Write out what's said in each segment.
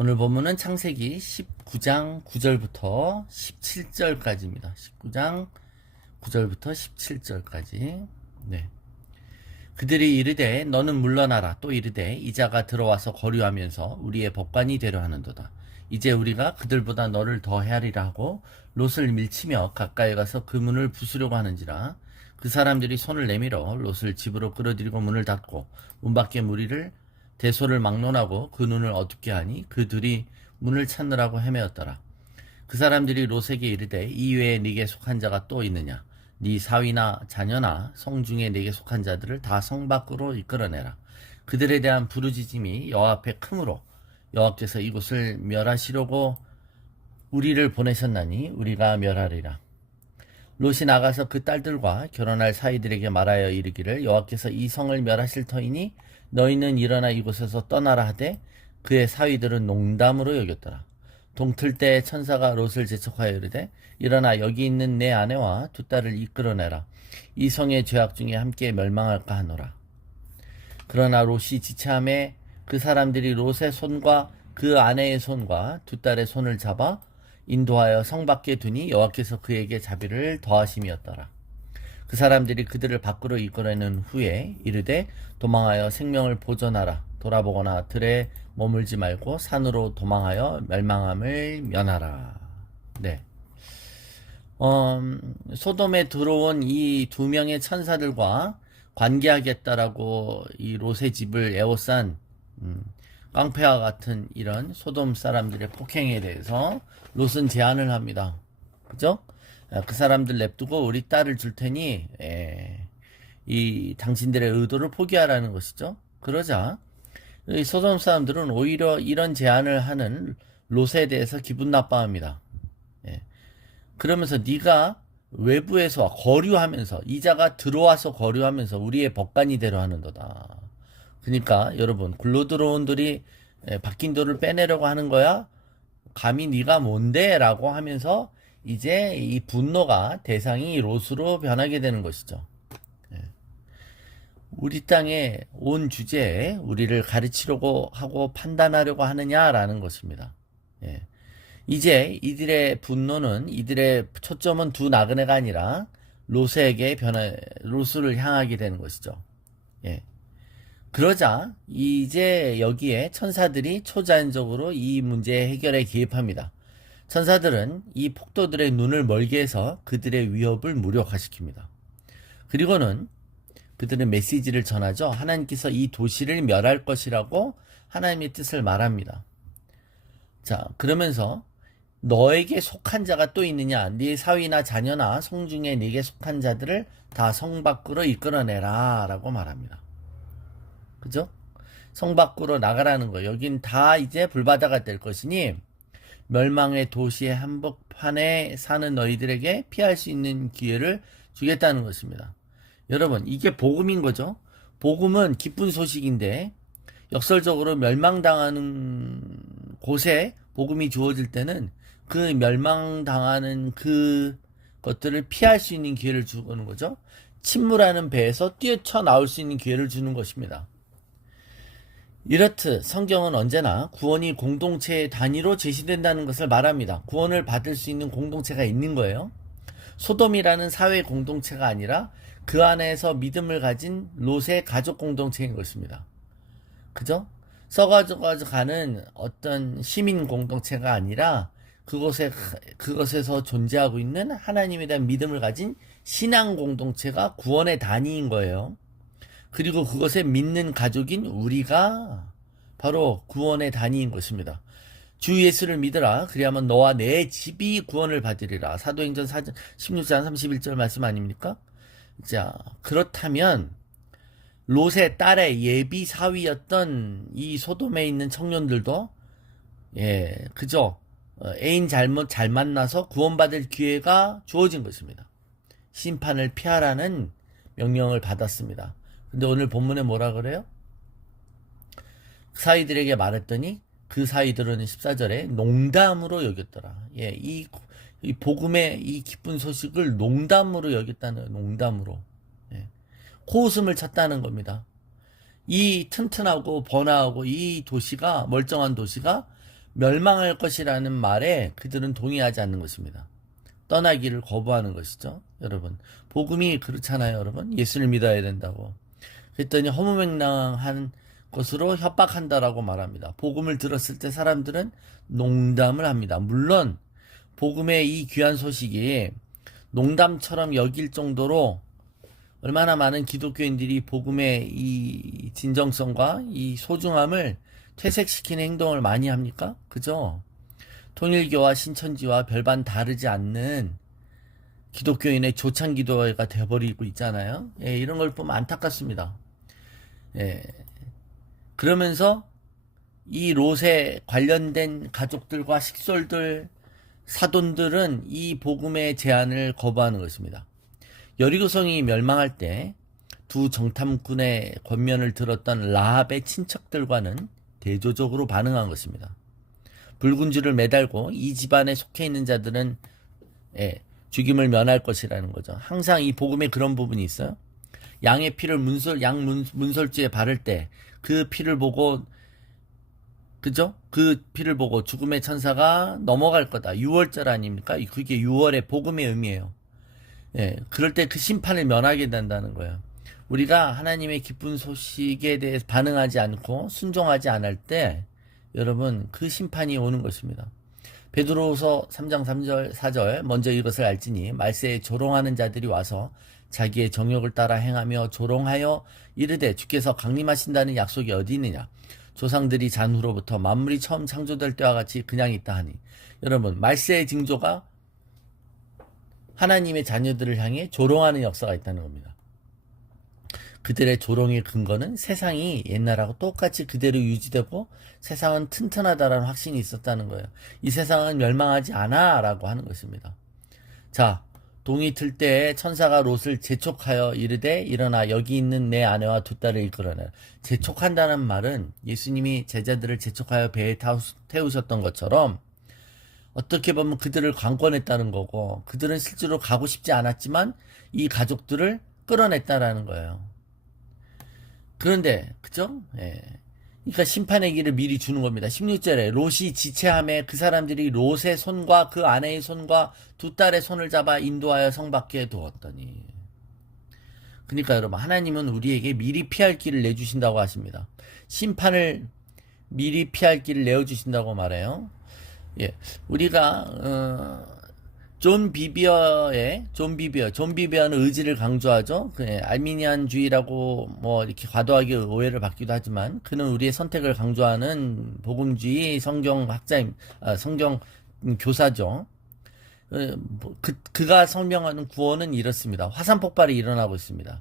오늘 본문은 창세기 19장 9절부터 17절까지입니다. 19장 9절부터 17절까지. 네. 그들이 이르되 너는 물러나라. 또 이르되 이자가 들어와서 거류하면서 우리의 법관이 되려 하는도다. 이제 우리가 그들보다 너를 더 헤아리라 하고 롯을 밀치며 가까이 가서 그 문을 부수려고 하는지라. 그 사람들이 손을 내밀어 롯을 집으로 끌어들이고 문을 닫고 문 밖에 무리를 대소를 막론하고 그 눈을 어둡게 하니 그 둘이 문을 찾느라고 헤매었더라. 그 사람들이 롯에게 이르되 이 외에 네게 속한 자가 또 있느냐? 네 사위나 자녀나 성 중에 네게 속한 자들을 다 성 밖으로 이끌어내라. 그들에 대한 부르짖음이 여호와 앞에 크므로 여호와께서 이곳을 멸하시려고 우리를 보내셨나니 우리가 멸하리라. 롯이 나가서 그 딸들과 결혼할 사이들에게 말하여 이르기를 여호와께서 이 성을 멸하실 터이니 너희는 일어나 이곳에서 떠나라 하되 그의 사위들은 농담으로 여겼더라. 동틀 때 천사가 롯을 재촉하여 이르되 일어나 여기 있는 내 아내와 두 딸을 이끌어내라. 이 성의 죄악 중에 함께 멸망할까 하노라. 그러나 롯이 지체함에 그 사람들이 롯의 손과 그 아내의 손과 두 딸의 손을 잡아 인도하여 성 밖에 두니 여호와께서 그에게 자비를 더하심이었더라. 그 사람들이 그들을 밖으로 이끌어낸 후에 이르되 도망하여 생명을 보존하라. 돌아보거나 들에 머물지 말고 산으로 도망하여 멸망함을 면하라. 네. 소돔에 들어온 이 두 명의 천사들과 관계하겠다라고 이 롯의 집을 에워싼 깡패와 같은 이런 소돔 사람들의 폭행에 대해서 롯은 제안을 합니다. 그죠? 그 사람들 냅두고 우리 딸을 줄 테니 이 당신들의 의도를 포기하라는 것이죠. 그러자 이 소돔 사람들은 오히려 이런 제안을 하는 롯에 대해서 기분 나빠합니다. 그러면서 네가 외부에서 거류하면서 이자가 들어와서 거류하면서 우리의 법관이 되려 하는도다. 그러니까 여러분 굴러 들어온 돌이 박힌 돌을 빼내려고 하는 거야? 감히 네가 뭔데? 라고 하면서 이제 이 분노가 대상이 롯으로 변하게 되는 것이죠. 우리 땅에 온 주제에 우리를 가르치려고 하고 판단하려고 하느냐라는 것입니다. 이제 이들의 분노는 이들의 초점은 두 나그네가 아니라 롯을 향하게 되는 것이죠. 그러자 이제 여기에 천사들이 초자연적으로 이 문제 해결에 개입합니다. 천사들은 이 폭도들의 눈을 멀게 해서 그들의 위협을 무력화시킵니다. 그리고는 그들은 메시지를 전하죠. 하나님께서 이 도시를 멸할 것이라고 하나님의 뜻을 말합니다. 자, 그러면서 너에게 속한 자가 또 있느냐? 네 사위나 자녀나 성 중에 네게 속한 자들을 다 성 밖으로 이끌어내라 라고 말합니다. 그죠? 성 밖으로 나가라는 거. 여긴 다 이제 불바다가 될 것이니 멸망의 도시의 한복판에 사는 너희들에게 피할 수 있는 기회를 주겠다는 것입니다. 여러분, 이게 복음인 거죠. 복음은 기쁜 소식인데 역설적으로 멸망당하는 곳에 복음이 주어질 때는 그 멸망당하는 그 것들을 피할 수 있는 기회를 주는 거죠. 침몰하는 배에서 뛰쳐나올 수 있는 기회를 주는 것입니다. 이렇듯 성경은 언제나 구원이 공동체 단위로 제시된다는 것을 말합니다. 구원을 받을 수 있는 공동체가 있는 거예요. 소돔이라는 사회 공동체가 아니라 그 안에서 믿음을 가진 롯의 가족 공동체인 것입니다. 그죠? 썩어져 가는 어떤 시민 공동체가 아니라 그것에서 존재하고 있는 하나님에 대한 믿음을 가진 신앙 공동체가 구원의 단위인 거예요. 그리고 그것에 믿는 가족인 우리가 바로 구원의 단위인 것입니다. 주 예수를 믿으라. 그리하면 너와 내 집이 구원을 받으리라. 사도행전 16장 31절 말씀 아닙니까? 자, 그렇다면 롯의 딸의 예비 사위였던 이 소돔에 있는 청년들도 그죠? 애인 잘 만나서 구원받을 기회가 주어진 것입니다. 심판을 피하라는 명령을 받았습니다. 근데 오늘 본문에 뭐라 그래요? 사위들에게 말했더니 그 사위들은 14절에 농담으로 여겼더라. 이 복음의 이 기쁜 소식을 농담으로 여겼다는 농담으로. 코웃음을 쳤다는 겁니다. 이 튼튼하고 번화하고 이 도시가 멀쩡한 도시가 멸망할 것이라는 말에 그들은 동의하지 않는 것입니다. 떠나기를 거부하는 것이죠. 여러분, 복음이 그렇잖아요. 여러분, 예수를 믿어야 된다고. 그랬더니 허무맹랑한 것으로 협박한다라고 말합니다. 복음을 들었을 때 사람들은 농담을 합니다. 물론 복음의 이 귀한 소식이 농담처럼 여길 정도로 얼마나 많은 기독교인들이 복음의 이 진정성과 이 소중함을 퇴색시키는 행동을 많이 합니까? 그죠? 통일교와 신천지와 별반 다르지 않는 기독교인의 조창기도회가 돼버리고 있잖아요. 예, 이런 걸 보면 안타깝습니다. 예, 그러면서 이 롯에 관련된 가족들과 식솔들, 사돈들은 이 복음의 제안을 거부하는 것입니다. 여리고성이 멸망할 때 두 정탐꾼의 권면을 들었던 라합의 친척들과는 대조적으로 반응한 것입니다. 붉은 줄을 매달고 이 집안에 속해 있는 자들은 죽임을 면할 것이라는 거죠. 항상 이 복음에 그런 부분이 있어요. 양의 피를 문설주에 바를 때 그 피를 보고, 그죠? 그 피를 보고 죽음의 천사가 넘어갈 거다. 6월절 아닙니까? 그게 6월의 복음의 의미예요. 예, 그럴 때 그 심판을 면하게 된다는 거예요. 우리가 하나님의 기쁜 소식에 대해서 반응하지 않고 순종하지 않을 때 여러분 그 심판이 오는 것입니다. 베드로후서 3장 3절 4절 먼저 이것을 알지니 말세에 조롱하는 자들이 와서 자기의 정욕을 따라 행하며 조롱하여 이르되 주께서 강림하신다는 약속이 어디 있느냐. 조상들이 잔후로부터 만물이 처음 창조될 때와 같이 그냥 있다 하니. 여러분 말세의 징조가 하나님의 자녀들을 향해 조롱하는 역사가 있다는 겁니다. 그들의 조롱의 근거는 세상이 옛날하고 똑같이 그대로 유지되고 세상은 튼튼하다라는 확신이 있었다는 거예요. 이 세상은 멸망하지 않아 라고 하는 것입니다. 자, 동이 틀 때에 천사가 롯을 재촉하여 이르되 일어나 여기 있는 내 아내와 두 딸을 이끌어내라. 재촉한다는 말은 예수님이 제자들을 재촉하여 배에 태우셨던 것처럼 어떻게 보면 그들을 관건했다는 거고 그들은 실제로 가고 싶지 않았지만 이 가족들을 끌어냈다라는 거예요. 그런데 그죠? 예. 그러니까 심판의 길을 미리 주는 겁니다. 16절에 롯이 지체함에 그 사람들이 롯의 손과 그 아내의 손과 두 딸의 손을 잡아 인도하여 성 밖에 두었더니. 그러니까 여러분 하나님은 우리에게 미리 피할 길을 내주신다고 하십니다. 심판을 미리 피할 길을 내어주신다고 말해요. 예, 우리가 존 비비어는 의지를 강조하죠. 알미니안주의라고 뭐 이렇게 과도하게 오해를 받기도 하지만 그는 우리의 선택을 강조하는 복음주의 성경 교사죠. 그가 설명하는 구원은 이렇습니다. 화산 폭발이 일어나고 있습니다.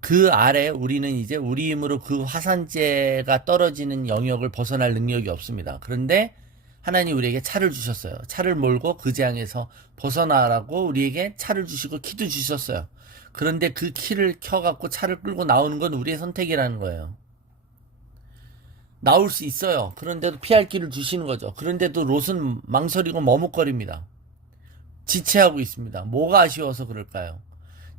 그 아래 우리는 이제 우리 힘으로 그 화산재가 떨어지는 영역을 벗어날 능력이 없습니다. 그런데 하나님 우리에게 차를 주셨어요. 차를 몰고 그 재앙에서 벗어나라고 우리에게 차를 주시고 키도 주셨어요. 그런데 그 키를 켜갖고 차를 끌고 나오는 건 우리의 선택이라는 거예요. 나올 수 있어요. 그런데도 피할 길을 주시는 거죠. 그런데도 롯은 망설이고 머뭇거립니다. 지체하고 있습니다. 뭐가 아쉬워서 그럴까요?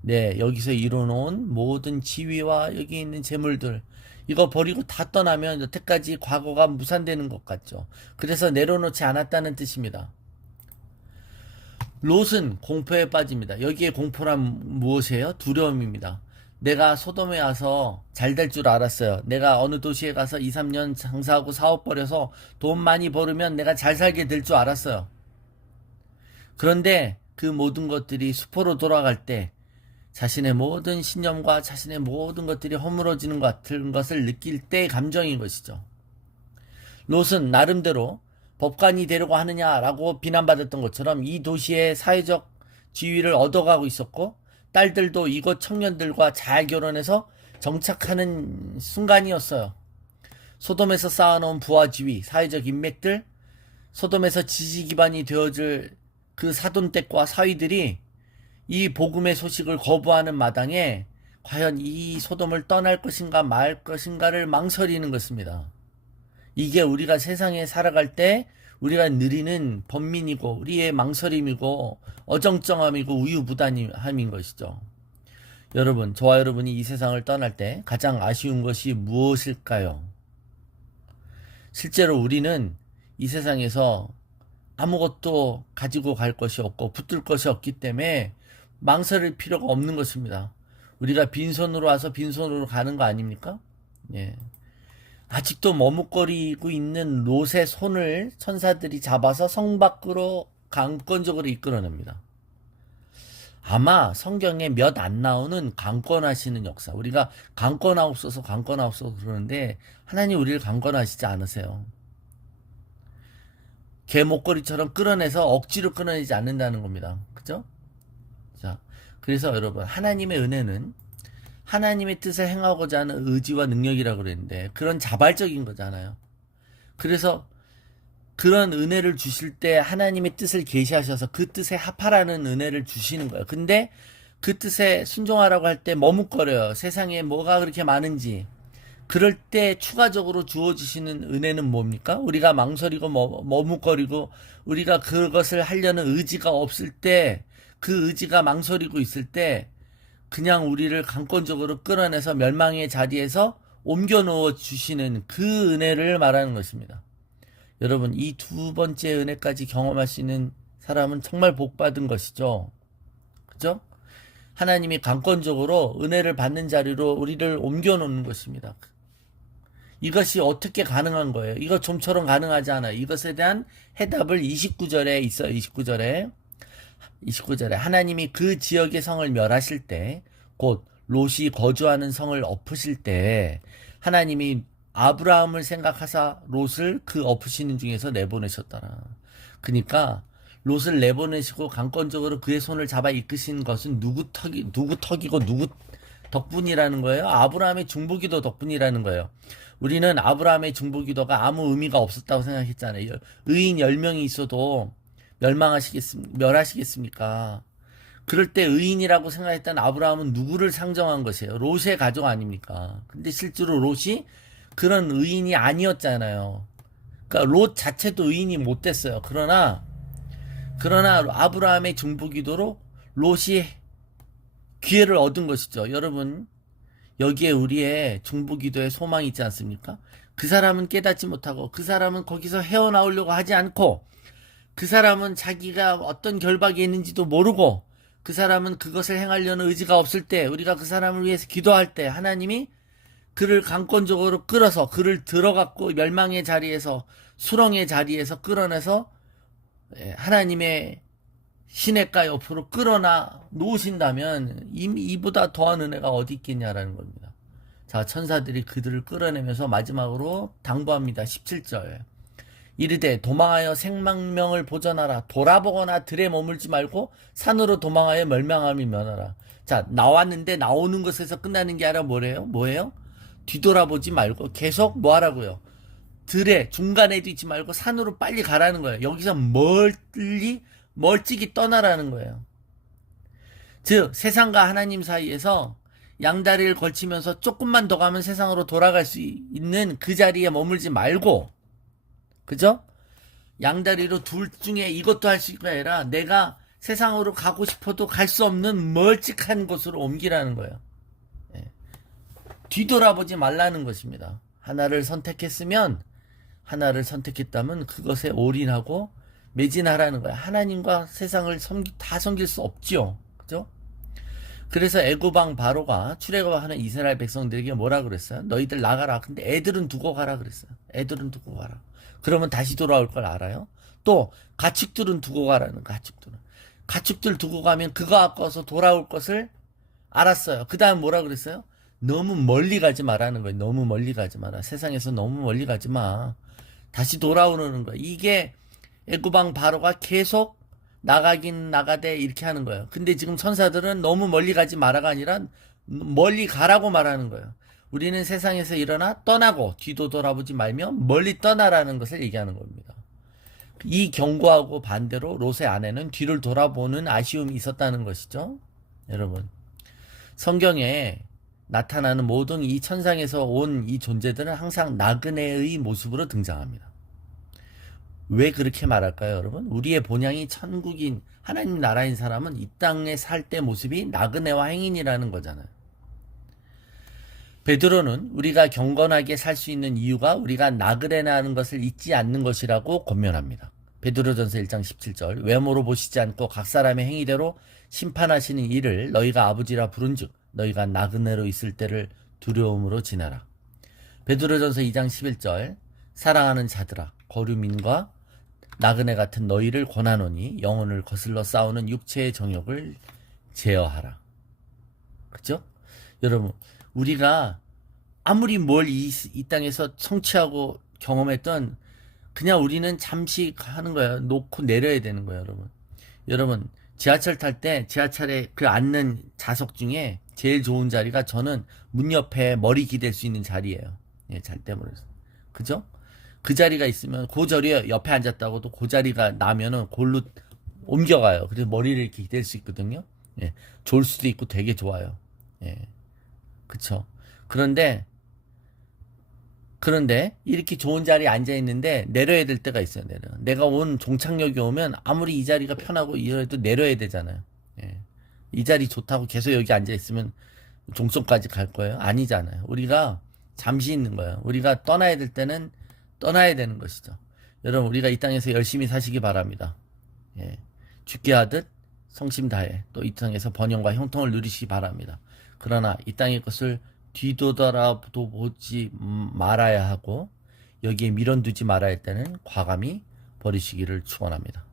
네, 여기서 이뤄놓은 모든 지위와 여기 있는 재물들 이거 버리고 다 떠나면 여태까지 과거가 무산되는 것 같죠. 그래서 내려놓지 않았다는 뜻입니다. 롯은 공포에 빠집니다. 여기에 공포란 무엇이에요? 두려움입니다. 내가 소돔에 와서 잘 될 줄 알았어요. 내가 어느 도시에 가서 2, 3년 장사하고 사업 벌여서 돈 많이 벌으면 내가 잘 살게 될 줄 알았어요. 그런데 그 모든 것들이 수포로 돌아갈 때 자신의 모든 신념과 자신의 모든 것들이 허물어지는 것 같은 것을 느낄 때의 감정인 것이죠. 롯은 나름대로 법관이 되려고 하느냐라고 비난받았던 것처럼 이 도시의 사회적 지위를 얻어가고 있었고 딸들도 이곳 청년들과 잘 결혼해서 정착하는 순간이었어요. 소돔에서 쌓아놓은 부와 지위, 사회적 인맥들, 소돔에서 지지 기반이 되어줄 그 사돈댁과 사위들이 이 복음의 소식을 거부하는 마당에 과연 이 소돔을 떠날 것인가 말 것인가를 망설이는 것입니다. 이게 우리가 세상에 살아갈 때 우리가 느리는 번민이고 우리의 망설임이고 어정쩡함이고 우유부단함인 것이죠. 여러분, 저와 여러분이 이 세상을 떠날 때 가장 아쉬운 것이 무엇일까요? 실제로 우리는 이 세상에서 아무것도 가지고 갈 것이 없고 붙들 것이 없기 때문에 망설일 필요가 없는 것입니다. 우리가 빈손으로 와서 빈손으로 가는 거 아닙니까? 예. 아직도 머뭇거리고 있는 롯의 손을 천사들이 잡아서 성 밖으로 강권적으로 이끌어냅니다. 아마 성경에 몇 안 나오는 강권하시는 역사. 우리가 강권하옵소서 강권하옵소서 그러는데 하나님 우리를 강권하시지 않으세요. 개 목걸이처럼 끌어내서 억지로 끌어내지 않는다는 겁니다. 그죠? 자, 그래서 여러분 하나님의 은혜는 하나님의 뜻을 행하고자 하는 의지와 능력이라고 그랬는데 그런 자발적인 거잖아요. 그래서 그런 은혜를 주실 때 하나님의 뜻을 계시하셔서 그 뜻에 합하라는 은혜를 주시는 거예요. 근데 그 뜻에 순종하라고 할 때 머뭇거려요. 세상에 뭐가 그렇게 많은지. 그럴 때 추가적으로 주어지시는 은혜는 뭡니까? 우리가 망설이고 머뭇거리고 우리가 그것을 하려는 의지가 없을 때, 그 의지가 망설이고 있을 때 그냥 우리를 강권적으로 끌어내서 멸망의 자리에서 옮겨 놓아 주시는 그 은혜를 말하는 것입니다. 여러분, 이 두 번째 은혜까지 경험하시는 사람은 정말 복받은 것이죠. 그죠? 하나님이 강권적으로 은혜를 받는 자리로 우리를 옮겨 놓는 것입니다. 이것이 어떻게 가능한 거예요? 이거 좀처럼 가능하지 않아요. 이것에 대한 해답을 29절에 있어요. 29절에 하나님이 그 지역의 성을 멸하실 때, 곧 롯이 거주하는 성을 엎으실 때 하나님이 아브라함을 생각하사 롯을 그 엎으시는 중에서 내보내셨더라. 그러니까 롯을 내보내시고 강권적으로 그의 손을 잡아 이끄신 것은 누구 덕이고 누구 덕분이라는 거예요? 아브라함의 중보기도 덕분이라는 거예요. 우리는 아브라함의 중보기도가 아무 의미가 없었다고 생각했잖아요. 의인 10명이 있어도 멸하시겠습니까? 그럴 때 의인이라고 생각했던 아브라함은 누구를 상정한 것이에요? 롯의 가족 아닙니까? 근데 실제로 롯이 그런 의인이 아니었잖아요. 그러니까 롯 자체도 의인이 못 됐어요. 그러나 아브라함의 중보기도로 롯이 기회를 얻은 것이죠. 여러분, 여기에 우리의 중보기도의 소망이 있지 않습니까? 그 사람은 깨닫지 못하고 그 사람은 거기서 헤어나오려고 하지 않고 그 사람은 자기가 어떤 결박이 있는지도 모르고 그 사람은 그것을 행하려는 의지가 없을 때 우리가 그 사람을 위해서 기도할 때 하나님이 그를 강권적으로 끌어서 그를 들어갔고 멸망의 자리에서 수렁의 자리에서 끌어내서 하나님의 시냇가 옆으로 끌어나 놓으신다면 이보다 더한 은혜가 어디 있겠냐라는 겁니다. 자, 천사들이 그들을 끌어내면서 마지막으로 당부합니다. 17절. 이르되 도망하여 생명을 보전하라. 돌아보거나 들에 머물지 말고 산으로 도망하여 멸망함을 면하라. 자, 나왔는데 나오는 것에서 끝나는 게 아니라 뭐예요? 뒤돌아보지 말고 계속 뭐 하라고요? 들에 중간에도 있지 말고 산으로 빨리 가라는 거예요. 여기서 멀찍이 떠나라는 거예요. 즉 세상과 하나님 사이에서 양다리를 걸치면서 조금만 더 가면 세상으로 돌아갈 수 있는 그 자리에 머물지 말고, 그죠? 양다리로 둘 중에 이것도 할 수 있는 게 아니라 내가 세상으로 가고 싶어도 갈 수 없는 멀찍한 곳으로 옮기라는 거예요. 뒤돌아보지 말라는 것입니다. 하나를 선택했다면 그것에 올인하고 매진하라는 거야. 하나님과 세상을 다 섬길 수 없지요. 그죠? 그래서 애굽왕 바로가 출애굽하는 이스라엘 백성들에게 뭐라 그랬어요? 너희들 나가라. 근데 애들은 두고 가라 그랬어요. 애들은 두고 가라. 그러면 다시 돌아올 걸 알아요? 또 가축들은 두고 가라는 가축들 두고 가면 그거 아까워서 돌아올 것을 알았어요. 그 다음 뭐라 그랬어요? 너무 멀리 가지 마라는 거예요. 너무 멀리 가지 마라. 세상에서 너무 멀리 가지 마. 다시 돌아오는 거예요. 이게 애굽왕 바로가 계속 나가긴 나가되 이렇게 하는 거예요. 근데 지금 천사들은 너무 멀리 가지 마라가 아니라 멀리 가라고 말하는 거예요. 우리는 세상에서 일어나 떠나고 뒤도 돌아보지 말며 멀리 떠나라는 것을 얘기하는 겁니다. 이 경고하고 반대로 롯의 아내는 뒤를 돌아보는 아쉬움이 있었다는 것이죠. 여러분, 성경에 나타나는 모든 이 천상에서 온 이 존재들은 항상 나그네의 모습으로 등장합니다. 왜 그렇게 말할까요, 여러분? 우리의 본향이 천국인 하나님 나라인 사람은 이 땅에 살 때 모습이 나그네와 행인이라는 거잖아요. 베드로는 우리가 경건하게 살 수 있는 이유가 우리가 나그네라는 것을 잊지 않는 것이라고 권면합니다. 베드로전서 1장 17절 외모로 보시지 않고 각 사람의 행위대로 심판하시는 이를 너희가 아버지라 부른즉 너희가 나그네로 있을 때를 두려움으로 지내라. 베드로전서 2장 11절 사랑하는 자들아 거류민과 나그네 같은 너희를 권하노니 영혼을 거슬러 싸우는 육체의 정욕을 제어하라. 그죠? 여러분 우리가 아무리 뭘 이 땅에서 성취하고 경험했던 그냥 우리는 잠시 하는 거예요. 놓고 내려야 되는 거예요, 여러분. 여러분, 지하철 탈 때 지하철에 그 앉는 좌석 중에 제일 좋은 자리가 저는 문 옆에 머리 기댈 수 있는 자리예요. 예, 잘 때 모르겠어요. 그죠? 그 자리가 있으면 그 자리 옆에 앉았다고도 그 자리가 나면은 골로 옮겨가요. 그래서 머리를 이렇게 기댈 수 있거든요. 예, 좋을 수도 있고 되게 좋아요. 예, 그쵸? 그런데 이렇게 좋은 자리에 앉아 있는데 내려야 될 때가 있어요. 내가 온 종착역에 오면 아무리 이 자리가 편하고 이래도 내려야 되잖아요. 예. 이 자리 좋다고 계속 여기 앉아 있으면 종점까지 갈 거예요? 아니잖아요. 우리가 잠시 있는 거예요. 우리가 떠나야 될 때는 떠나야 되는 것이죠. 여러분 우리가 이 땅에서 열심히 사시기 바랍니다. 예. 죽게 하듯 성심 다해 또 이 땅에서 번영과 형통을 누리시기 바랍니다. 그러나 이 땅의 것을 뒤돌아도 보지 말아야 하고 여기에 미련두지 말아야 할 때는 과감히 버리시기를 축원합니다.